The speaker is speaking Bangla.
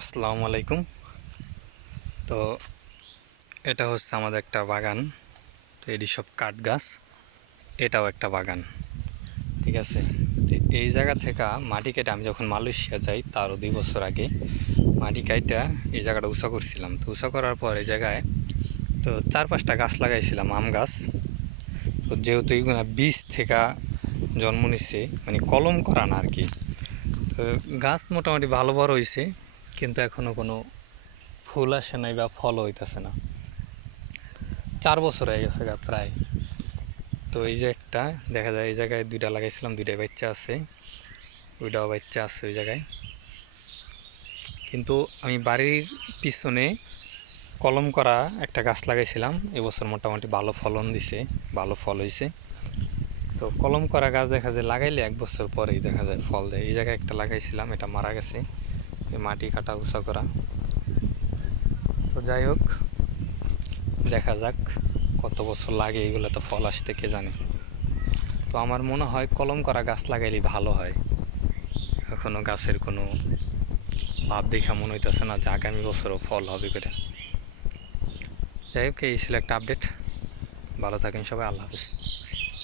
আসসালামু আলাইকুম। তো এটা হচ্ছে আমাদের একটা বাগান। তো এটি সব কাঠ গাছ এটাও একটা বাগান। ঠিক আছে? এই জায়গা থেকে মাটি কেটে আমি যখন মালয়েশিয়া যাই, তারও দুই বছর আগে মাটি কাইটা এই জায়গাটা উঁচা করছিলাম। তো উঁচা করার পর এই জায়গায় তো চার পাঁচটা গাছ লাগাইছিলাম, আম গাছ। তো যেহেতু এইগুলো বীজ থেকে জন্ম নিচ্ছে মানে কলম করা না আর কি। তো গাছ মোটামুটি ভালো বড় হয়েছে কিন্তু এখনও কোনো ফুল আসে নাই বা ফল হইতেছে না। চার বছর হয়ে গেছে গা প্রায়। তো এই যে একটা, দেখা যায় এই জায়গায় দুইটা লাগাইছিলাম, দুইটাই বাচ্চা আছে। ওইটাও বাচ্চা আছে ওই জায়গায়। কিন্তু আমি বাড়ির পিছনে কলম করা একটা গাছ লাগাইছিলাম। এবছর মোটামুটি ভালো ফলন দিছে, ভালো ফল হয়েছে তো কলম করা গাছ দেখা যায় লাগাইলে এক বছর পরেই দেখা যায় ফল দেয়। এই জায়গায় একটা লাগাইছিলাম, এটা মারা গেছে। মাটি কাটা উঁচা করা। তো যাই হোক, দেখা যাক কত বছর লাগে এগুলো তো ফল আসতে, কে জানে। তো আমার মনে হয় কলম করা গাছ লাগাইলে ভালো হয়। এখনও গাছের কোনো ভাব দেখা মনে হইতেছে না যে আগামী বছরও ফল হবে করে। যাই হোক, এই ছিল একটা আপডেট। ভালো থাকেন সবাই, আল্লাহ হাফিজ।